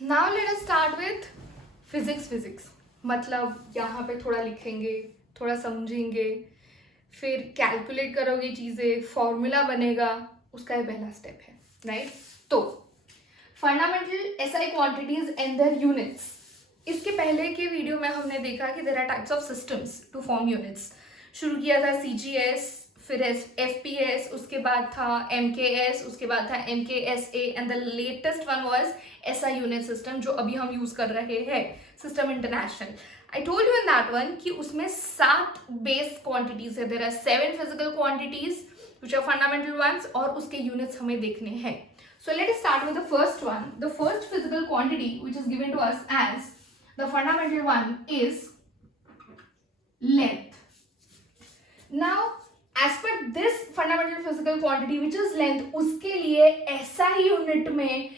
Now let us start with physics. मतलब यहाँ पे थोड़ा लिखेंगे, थोड़ा समझेंगे, फिर कैलकुलेट करोगे चीज़ें, फॉर्मूला बनेगा, उसका ये पहला स्टेप है, राइट? तो fundamental SI quantities and their units. इसके पहले के वीडियो में हमने देखा कि there are types of systems to form units. शुरू किया था सीजीएस, फिर एफपीएस, उसके बाद था एमकेएस, उसके बाद था MKSA and the latest one was SI unit system, जो अभी हम यूज कर रहे हैं, system international. I told you in that one कि उसमें 7 बेस क्वांटिटीज है। There are 7 physical quantities which are fundamental ones, और उसके यूनिट्स हमें देखने हैं. So let us start with the first one. The first physical quantity which is given to us as the fundamental one is length. Now, as per this fundamental physical quantity which is length, उसके लिए SI unit में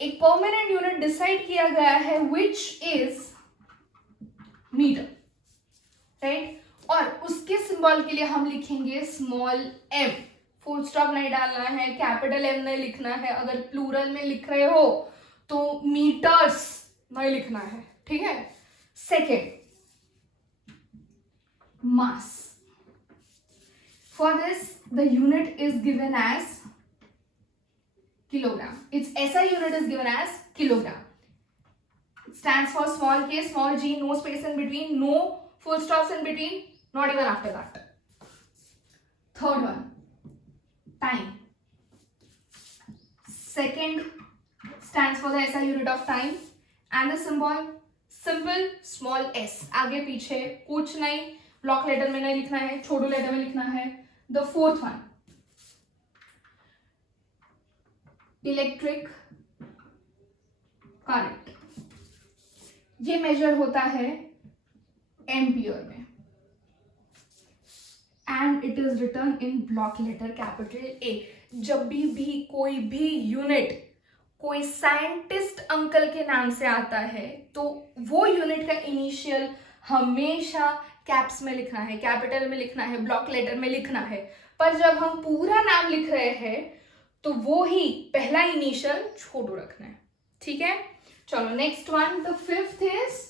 एक permanent unit decide किया गया है which is meter, right? और उसके symbol के लिए हम लिखेंगे small m. फुल स्टॉप नहीं डालना है, कैपिटल एम नहीं लिखना है, अगर प्लूरल में लिख रहे हो तो मीटर्स नहीं लिखना है, ठीक है? Second, mass. For this the unit is given as kilogram. Its SI unit is given as kilogram. Stands for small k, small g, no space in between, no full stops in between, not even after that. Third one, time. Second stands for the SI unit of time and the symbol simple small s. आगे पीछे कुछ नहीं, block letter में नहीं लिखना है, छोटू letter में लिखना है. The fourth one, electric current. ये मेजर होता है एम्पियर में and it is written in block letter capital A. जब भी कोई भी यूनिट कोई साइंटिस्ट अंकल के नाम से आता है तो वो यूनिट का इनिशियल हमेशा कैप्स में लिखना है, कैपिटल में लिखना है, ब्लॉक लेटर में लिखना है. पर जब हम पूरा नाम लिख रहे हैं तो वो ही पहला इनिशियल छोटू रखना है, ठीक है? चलो next one, the fifth is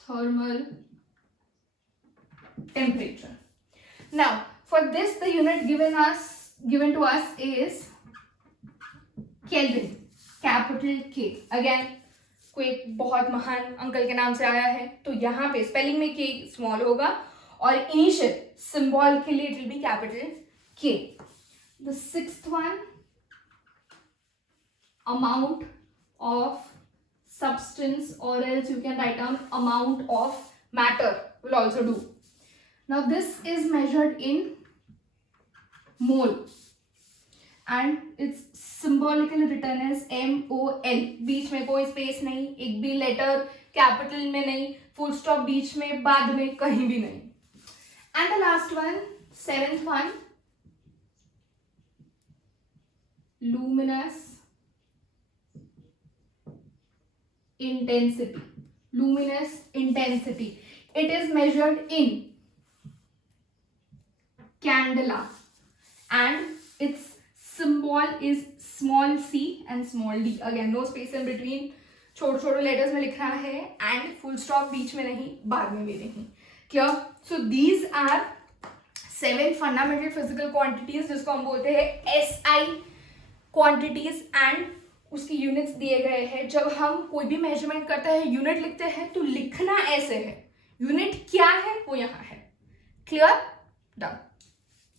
thermal temperature. Now, for this the unit given to us is Kelvin, capital K. Again, कोई एक बहुत महान अंकल के नाम से आया है तो यहाँ पे स्पेलिंग में K स्मॉल होगा और इनिशियल सिंबल के लिए it will be capital K. The sixth one, amount of substance, or else you can write down amount of matter will also do. Now this is measured in mole and it's symbolically written as MOL. बीच में कोई space नहीं, एक भी letter capital में नहीं, full stop बीच में, बाद में कहीं भी नहीं. And the last one, seventh one, luminous intensity. Luminous intensity. It is measured in candela and its symbol is small c and small d. Again, no space in between, छोटे छोटे letters में लिखना है and full stop बीच में नहीं, बाद में भी नहीं. Clear? So these are 7 fundamental physical quantities जिसको हम बोलते हैं SI quantities and उसकी यूनिट्स दिए गए हैं. जब हम कोई भी मेजरमेंट करते हैं, यूनिट लिखते हैं तो लिखना ऐसे है, यूनिट क्या है वो यहाँ है. क्लियर? डन.